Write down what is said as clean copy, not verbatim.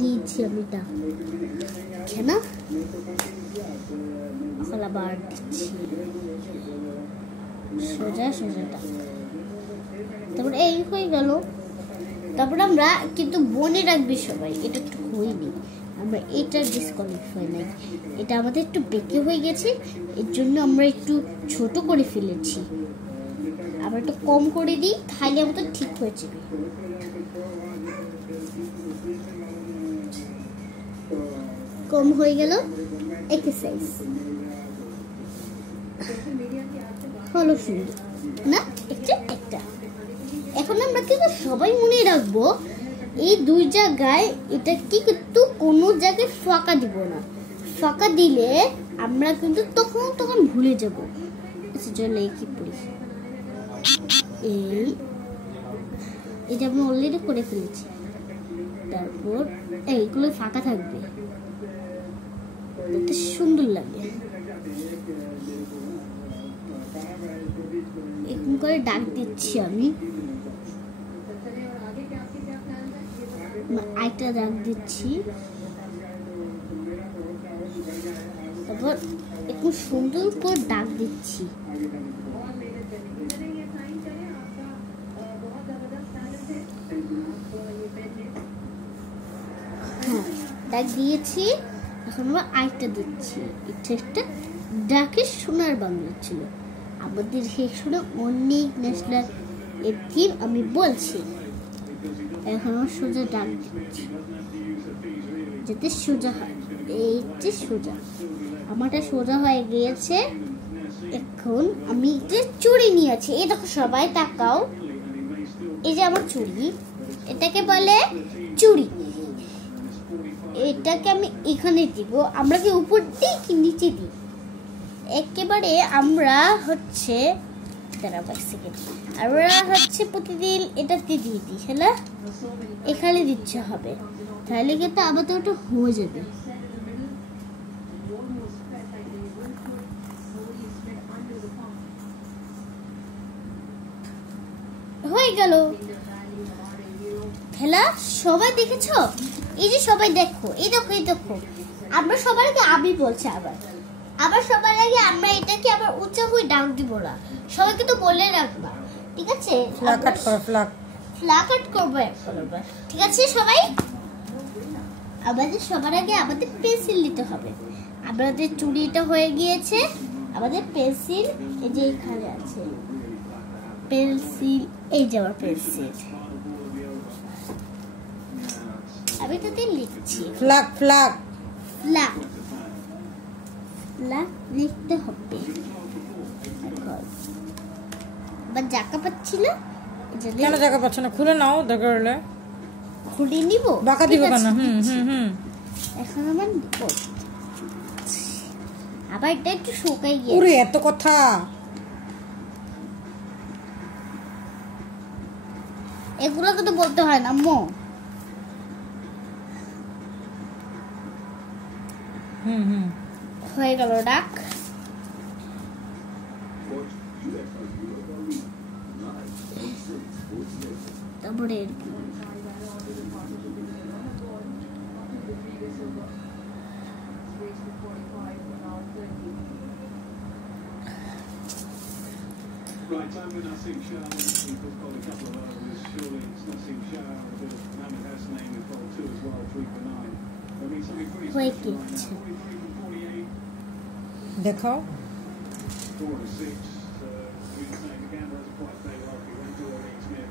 দিয়েছি আমি ডাক কেন আবার দিচ্ছি সোজা সোজা ডাক। তারপরে এই হয়ে গেল। তারপরে আমরা কিন্তু বনে রাখবি সবাই, এটা একটু হয়নি, আমরা এটা ডিসকোয়ালিফাই নাই, এটা আমাদের একটু বেঁকে হয়ে গেছে, এর জন্য আমরা একটু ছোট করে ফেলেছি। আমরা একটু কম করে দিই, তাহলে আমাদের ঠিক হয়ে যাবে। কম হয়ে গেল এক্সারসাইজ হলো সুন্দর না একটা একটা। এখন আমরা কিন্তু সবাই মনে রাখবো এই দুই জায়গায় এটা কিন্তু কোনো জায়গায় ফাঁকা দিব না, ফাঁকা দিলে আমরা কিন্তু তখন ভুলে যাব। চলে কি পড়ি এটা আমি অলরেডি করে ফেলেছি। তারপর এইগুলো ফাঁকা থাকবে, দেখতে সুন্দর লাগে। এরকম করে ডাক দিচ্ছি আমি, আরেকটা ডাক দিচ্ছি। তারপর একটু সুন্দর করে ডাক দিচ্ছি। হ্যাঁ ডাক দিয়েছি, এখন আমরা আরেকটা দিচ্ছি। এটা একটা ডাকে সোনার বাংলা ছিল, আমাদের সেখানে অনেক ন্যাশনাল থিম আমি বলছি। এখন আমার সোজা ডাক দিচ্ছি যাতে সোজা হয়, এই যে সোজা, আমারটা সোজা হয়ে গিয়েছে। এখন আমি যে চুড়ি নিয়েছি, এই দেখো সবাই তাকাও, এই যে আমার চুড়ি, এটাকে বলে চুড়ি। এটাকে আমি এখানে দিব, আমরা কি উপর দিই কি নিচে দিই? একেবারে আমরা হচ্ছে প্রতিদিন এটাতে দিয়ে দিই, হ্যাঁ এখানে দিচ্ছে হবে, তাহলে কিন্তু আমাদের ওটা হয়ে যাবে। হয়ে গেল খেলা। সবাই দেখেছো? এই যে সবাই দেখো, এই দেখো এই দেখো, আমরা সবার আগে আমি বলছি, আবার সবার আগে আমরা এটাকে আবার উঁচা হয়ে ডাক দিব না, সবাই কিন্তু বলে রাখবা, ঠিক আছে? ফ্ল্যাগ কাট করবে, ঠিক আছে? সবাই আমাদের সবার আগে আমাদের পেন্সিল নিতে হবে। আমাদের চুড়িটা হয়ে গিয়েছে, আমাদের পেন্সিল এই যে এখানে আছে, পেন্সিল এই যে আমার পেন্সিল, আমি তাতে লিখছি ফ্ল্যাগ লিখতে হবে। আবার জায়গা পাচ্ছি না, কেন জায়গা পাচ্ছ না? খুলে নাও, দরকার হলে খুলে নিব, বাঁকা দিব কেন? এখন আমার আবার এটা একটু শুকাই গিয়েছে। ওরে এত কথা, এগুলো কিন্তু বলতে হয় না মো। হয়ে গেল ডাক। তারপরে Right, time with Nassim Shah. We've got a couple of overs. Surely it's Nassim Shah. Mohamed Hasnain with ball 2 as well, 3 for 9. I mean, something pretty special right now. 43 from 48. দেখাও 4 to 6. We were saying the camera hasn't quite played off. He went to Smith.